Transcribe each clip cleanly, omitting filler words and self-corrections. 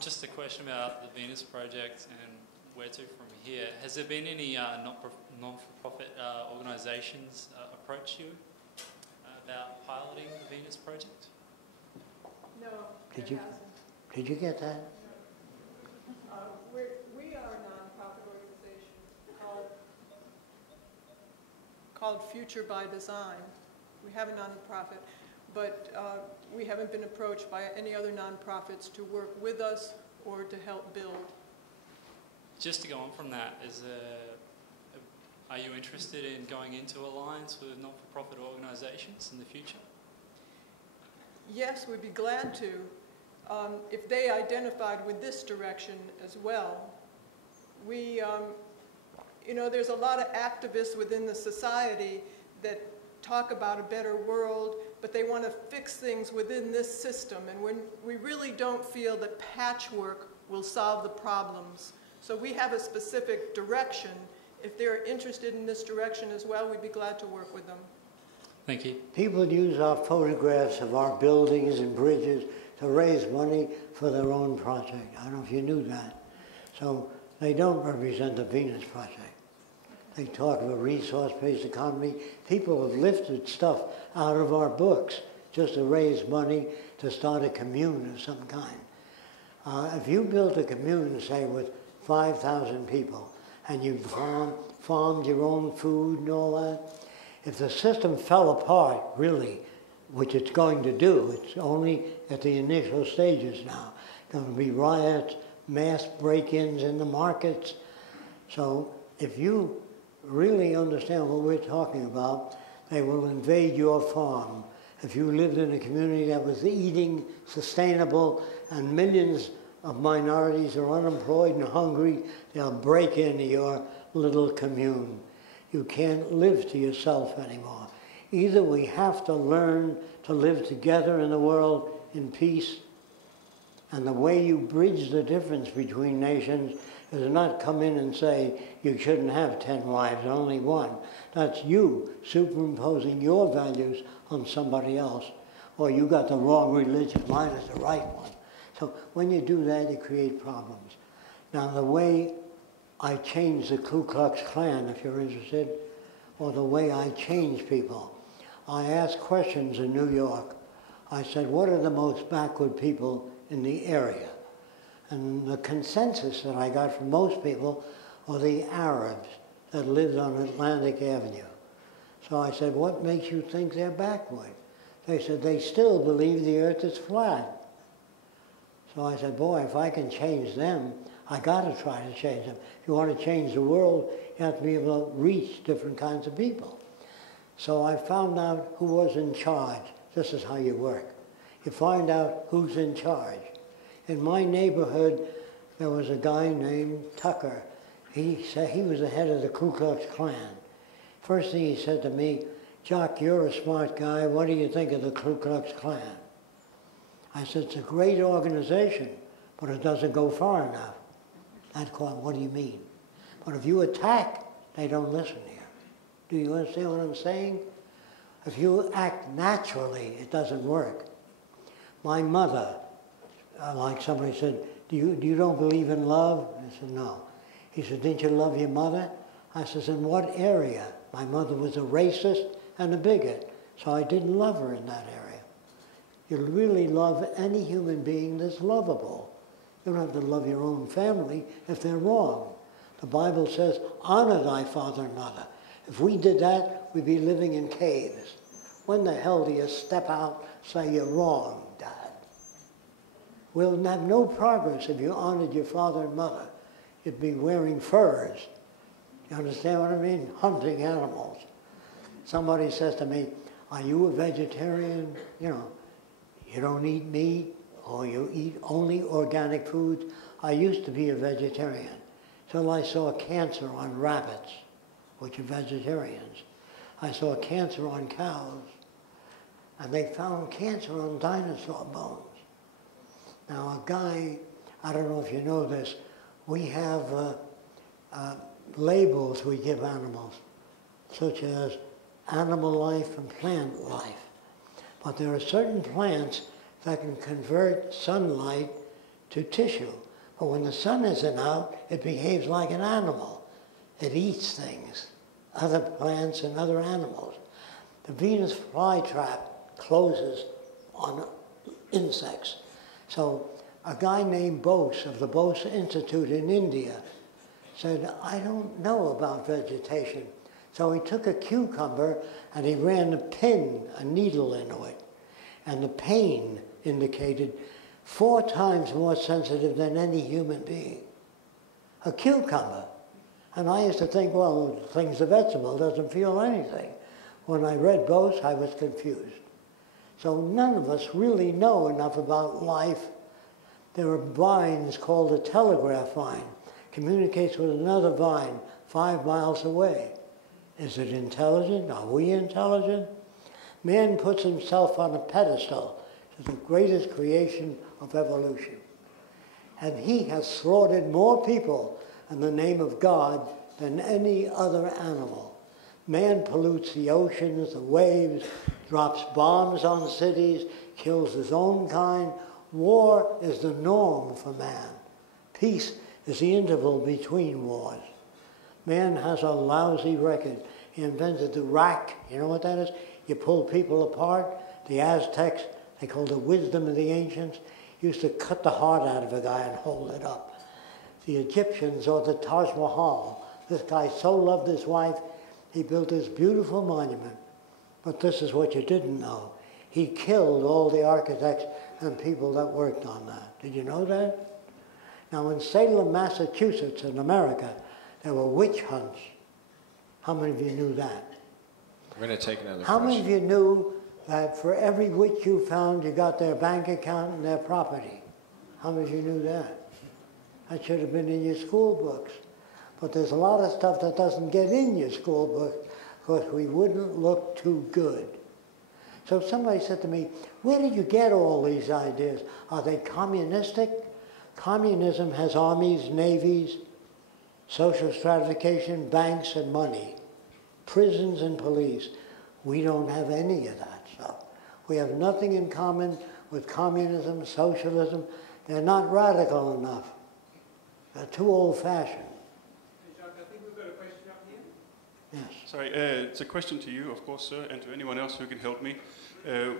Just a question about the Venus Project and where to from here. Has there been any non-for-profit organisations approach you about piloting the Venus Project? No, Did you get that? We are a nonprofit organization called Future by Design. We have a nonprofit, but we haven't been approached by any other nonprofits to work with us or to help build. Just to go on from that, are you interested in going into alliance with not-for-profit organisations in the future? Yes, we'd be glad to. If they identified with this direction as well. We, you know, there's a lot of activists within the society that talk about a better world, but they want to fix things within this system. And when we really don't feel that patchwork will solve the problems. So we have a specific direction. If they're interested in this direction as well, we'd be glad to work with them. Thank you. People use our photographs of our buildings and bridges to raise money for their own project. I don't know if you knew that. So they don't represent the Venus Project. They talk of a resource-based economy. People have lifted stuff out of our books just to raise money to start a commune of some kind. If you built a commune, say, with 5,000 people, and you farmed your own food and all that, if the system fell apart, really, which it's going to do, it's only at the initial stages now. Going to be riots, mass break-ins in the markets. So if you really understand what we're talking about, they will invade your farm. If you lived in a community that was eating sustainable and millions of minorities are unemployed and hungry, they'll break into your little commune. You can't live to yourself anymore. Either we have to learn to live together in the world in peace, and the way you bridge the difference between nations is not come in and say you shouldn't have 10 wives, only one. That's you superimposing your values on somebody else, or you got the wrong religion, mine is the right one. So when you do that, you create problems. Now the way I change the Ku Klux Klan, if you're interested, or the way I change people, I asked questions in New York. I said, what are the most backward people in the area? And the consensus that I got from most people are the Arabs that lived on Atlantic Avenue. So I said, what makes you think they're backward? They said, they still believe the earth is flat. So I said, boy, if I can change them, I got to try to change them. If you want to change the world, you have to be able to reach different kinds of people. So I found out who was in charge. This is how you work. You find out who's in charge. In my neighborhood, there was a guy named Tucker. He said he was the head of the Ku Klux Klan. First thing he said to me, Jock, you're a smart guy. What do you think of the Ku Klux Klan? I said, it's a great organization, but it doesn't go far enough. I'd call him, what do you mean? But if you attack, they don't listen to you. Do you understand what I'm saying? If you act naturally, it doesn't work. My mother, like somebody said, do you don't believe in love? I said, no. He said, didn't you love your mother? I said, in what area? My mother was a racist and a bigot, so I didn't love her in that area. You really love any human being that's lovable. You don't have to love your own family if they're wrong. The Bible says, honor thy father and mother. If we did that, we'd be living in caves. When the hell do you step out, say you're wrong, Dad? We'll have no progress if you honored your father and mother. You'd be wearing furs. You understand what I mean? Hunting animals. Somebody says to me, are you a vegetarian? You know, you don't eat meat, or you eat only organic foods. I used to be a vegetarian till I saw cancer on rabbits, which are vegetarians. I saw cancer on cows, and they found cancer on dinosaur bones. Now a guy, I don't know if you know this, we have labels we give animals, such as animal life and plant life. But there are certain plants that can convert sunlight to tissue. But when the sun isn't out, it behaves like an animal. It eats things, other plants and other animals. The Venus flytrap closes on insects. So a guy named Bose of the Bose Institute in India said, I don't know about vegetation. So he took a cucumber and he ran a needle into it. And the pain indicated 4 times more sensitive than any human being. A cucumber. And I used to think, well, things of vegetable doesn't feel anything. When I read Bose, I was confused. So none of us really know enough about life. There are vines called a telegraph vine. Communicates with another vine 5 miles away. Is it intelligent? Are we intelligent? Man puts himself on a pedestal to the greatest creation of evolution. And he has slaughtered more people in the name of God than any other animal. Man pollutes the oceans, the waves, drops bombs on cities, kills his own kind. War is the norm for man. Peace is the interval between wars. Man has a lousy record. He invented the rack. You know what that is? You pull people apart. The Aztecs, they called it wisdom of the ancients, used to cut the heart out of a guy and hold it up. The Egyptians, or the Taj Mahal, this guy so loved his wife, he built this beautiful monument. But this is what you didn't know. He killed all the architects and people that worked on that. Did you know that? Now in Salem, Massachusetts, in America, there were witch hunts. How many of you knew that? We're going to take another How question. many of you knew that for every witch you found, you got their bank account and their property? How many of you knew that? That should have been in your school books. But there's a lot of stuff that doesn't get in your school book because we wouldn't look too good. So somebody said to me, where did you get all these ideas? Are they communistic? Communism has armies, navies, social stratification, banks and money, prisons and police. We don't have any of that stuff. We have nothing in common with communism, socialism. They're not radical enough. They're too old-fashioned. Hey, Jacques, I think we've got a question up here. Yes. Sorry, it's a question to you, of course, sir, and to anyone else who can help me.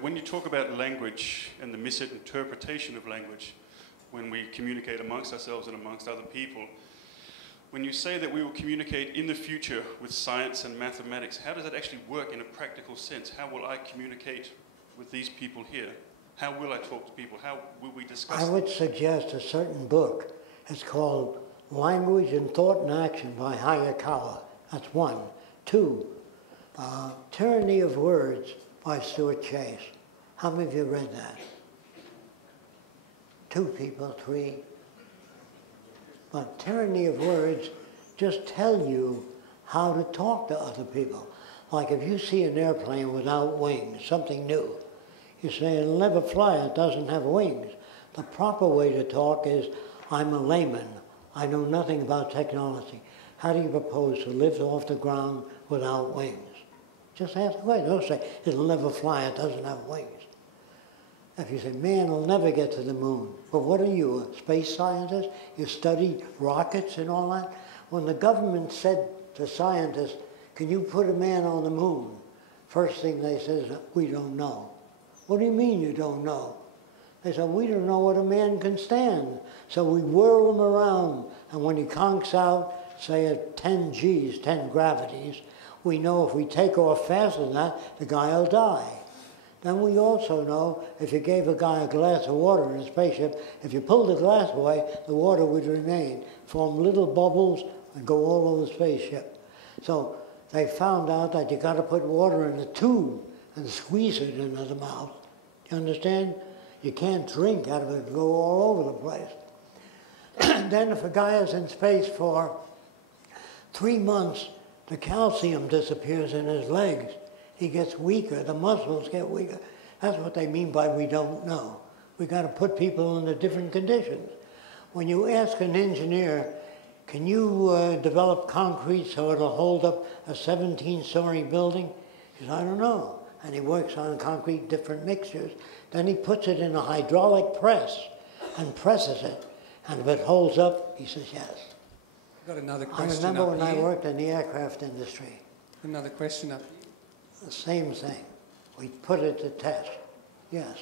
When you talk about language and the misinterpretation of language, when we communicate amongst ourselves and amongst other people, when you say that we will communicate in the future with science and mathematics, how does that actually work in a practical sense? How will I communicate with these people here? How will I talk to people? How will we discuss? I would suggest a certain book. It's called Language and Thought and Action by Hayakawa. That's 1. 2, Tyranny of Words by Stuart Chase. How many of you read that? 2 people, 3. But Tyranny of Words just tell you how to talk to other people. Like if you see an airplane without wings, something new, you say, it'll never fly, it doesn't have wings. The proper way to talk is, I'm a layman. I know nothing about technology. How do you propose to live off the ground without wings? Just ask the question. Don't say, it'll never fly, it doesn't have wings. If you say, man will never get to the moon. But what are you, a space scientist? You study rockets and all that? When the government said to scientists, can you put a man on the moon? First thing they said is, we don't know. What do you mean you don't know? They said, we don't know what a man can stand. So we whirl him around, and when he conks out, say at 10 Gs, 10 gravities, we know if we take off faster than that, the guy will die. Then we also know if you gave a guy a glass of water in a spaceship, if you pulled the glass away, the water would remain, form little bubbles and go all over the spaceship. So they found out that you got to put water in a tube and squeeze it into the mouth. You understand? You can't drink out of it and go all over the place. Then if a guy is in space for 3 months, the calcium disappears in his legs. He gets weaker, the muscles get weaker. That's what they mean by we don't know. We got to put people into different conditions. When you ask an engineer, can you develop concrete so it'll hold up a 17-story building? He says, I don't know. And he works on concrete, different mixtures. Then he puts it in a hydraulic press. and presses it, and if it holds up, he says yes. Got another I question remember up when I here. worked in the aircraft industry, Another question up here. the same thing. We put it to test. Yes.